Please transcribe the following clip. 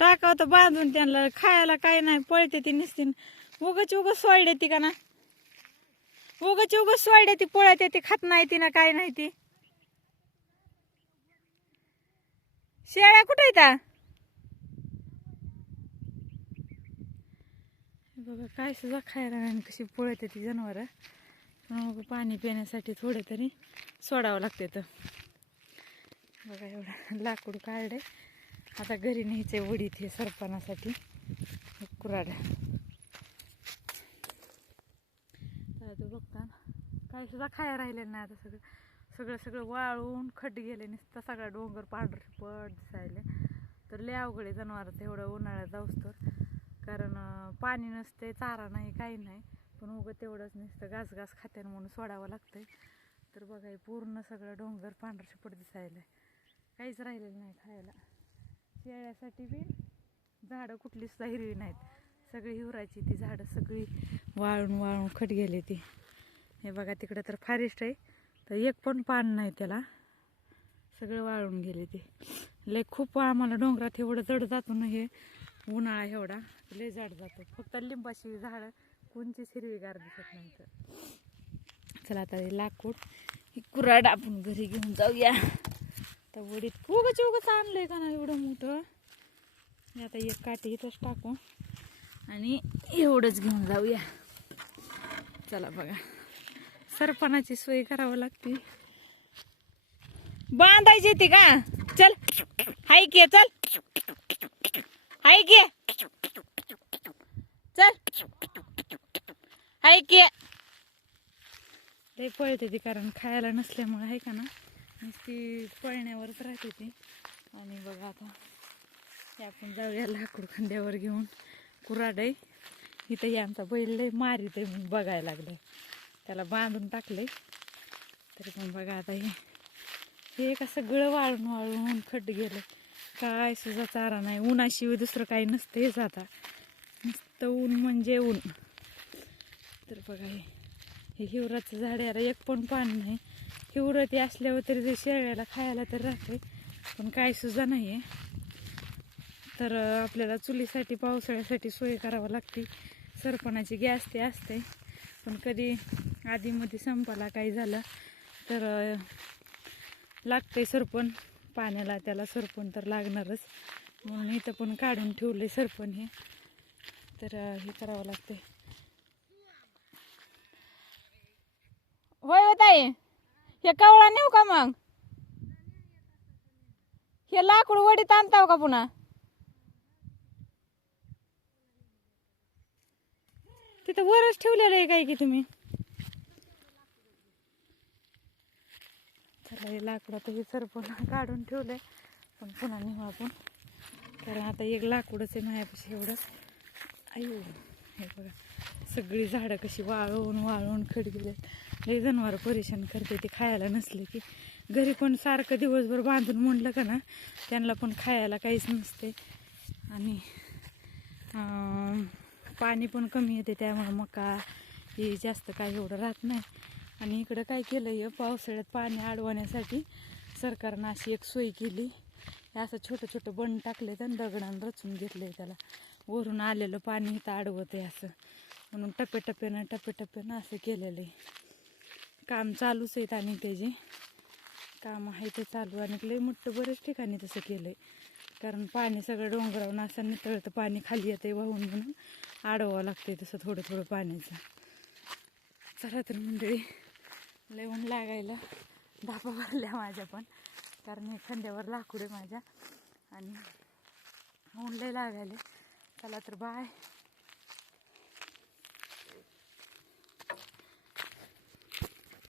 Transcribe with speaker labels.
Speaker 1: टाकावं तर बांधून त्यांना. खायला काय नाही पळते ती निसतीन. उगच उगच सोडले ती का ना? उगच उगच सोडले ती पळते ती खात नाही ती ना काय नाही ती. शेळ्या कुठे येतात बघा काय सुद्धा खायला नाही कशी पळते ती जनावर मग पाणी पिण्यासाठी थोडे तरी सोडावं लागते तर बघा एवढं लाकूड काढले आता घरी न्यायचे वडीत हे सरपणासाठी. कुराड तर ते बघता काय सुद्धा खाया राहिलेलं नाही आता सगळं. सगळं सगळं वाळून खड्डे गेले नसता सगळा डोंगर पांढर पड दिसायले. तर लय अवघड आहे जनावर एवढं उन्हाळ्यात जाऊस तर. कारण पाणी नसते चारा नाही काही नाही. पण उगं तेवढंच नसतं घास घास खात्यानं म्हणून सोडावं लागतंय. तर बघा हे पूर्ण सगळं डोंगर पांढरं शिपट दिसायला काहीच राहिलेलं नाही खायला. शेळ्यासाठी बी झाडं कुठलीच हिरवी नाहीत. सगळी हिवरायची ती झाडं सगळी वाळून वाळून खट गेले ती. हे बघा तिकडं तर फारेस्ट आहे. तर एक पण पान नाही त्याला. सगळं वाळून गेले ते. लय खूप आम्हाला डोंगरात एवढं जड जातो ना हे. उन्हाळा एवढा. लय जड जातो. फक्त लिंबाची झाडं कोणचीच हिरवीगार दिसत नाही तर चला आता हे लाकूड ही कुराड आपण घरी घेऊन जाऊया. आता वडीत उगच उगच आणलंय का ना एवढं मोठं? आता एक काठी इथंच टाकू. आणि एवढंच घेऊन जाऊया. चला बघा. सरपणाची सोय करावं लागते. बांधायची ती का? चल. हाय की चल. हाय की. चल. हाय की. लय पळते ती कारण खायला नसल्यामुळे आहे का ना? नुसती पळण्यावरच राहते ती. आणि बघा आता हे आपण जाऊया लाकूड खांद्यावर घेऊन. कुराड आहे. इथं हे आमचा बैल लय मारित म्हणून बघायला लागलं त्याला बांधून टाकलंय. तरी पण बघा आता हे. हे कसं सगळं वाळून वाळून खड्ड गेलं. काय सुद्धा चारा नाही. उन्हाशिवाय दुसरं काही नसतं हेच आता. नुसतं ऊन म्हणजे ऊन. तर बघा हे. हे हिवराचं झाड याला एक पण पान नाही. हिवरती असल्यावर तरी ते शेळ्याला खायला तर राहते पण काय सुद्धा नाही आहे तर आपल्याला चुलीसाठी पावसाळ्यासाठी सोय करावं लागते. सरपणाची गॅस ते असते. पण कधी आधीमध्ये संपाला काही झालं तर लागते सरपण. पाण्याला त्याला सरपण तर लागणारच. म्हणून इथं पण काढून ठेवले सरपण हे. तर हे करावं लागते होय हो ताई. हे कवळा नेऊ का मग? हे लाकूड वडीत आणताव का पुन्हा? तिथं वरच ठेवलेलं आहे काय की तुम्ही? चला हे लाकूड तर हे काढून ठेवलंय. पण पुन्हा नेऊ आपण. कारण आता एक लाकूडच आहे माझ्यापाशी एवढं. अयो हे बघा. सगळी झाडं कशी वाळवून वाळवून खड गेलेत. लई जनावर परेशान करते ते खायला नसले की. घरी पण सारखं दिवसभर बांधून म्हणलं का ना त्यांना पण खायला काहीच नसते. आणि पाणी पण कमी येते त्यामुळे मका हे जास्त काही एवढं राहत नाही. आणि इकडं काय केलं आहे पावसाळ्यात पाणी अडवण्यासाठी सरकारनं अशी एक सोय केली. असं छोटं छोटं बंड टाकले आणि दगडानं रचून घेतलंय त्याला. वरून आलेलं पाणी इथं अडवत आहे असं. म्हणून टप्प्याटप्प्यानं टप्प्याटप्प्यानं असं केलेलं आहे. काम चालूच आहेत आणि त्याचे. काम आहे ते चालू आणि लई मोठं बरेच ठिकाणी तसं केलं आहे कारण पाणी सगळं डोंगरावून असं नितळतं पाणी खाली येते वाहून म्हणून अडवावं लागते तसं थोडं थोडं पाण्याचं. चला तर मंडळी लेवण लागायला धापा भरल्या माझ्या पण. कारण हे खांद्यावर लाकूड आहे माझ्या. आणि ऊन लय लागायला चला तर बाय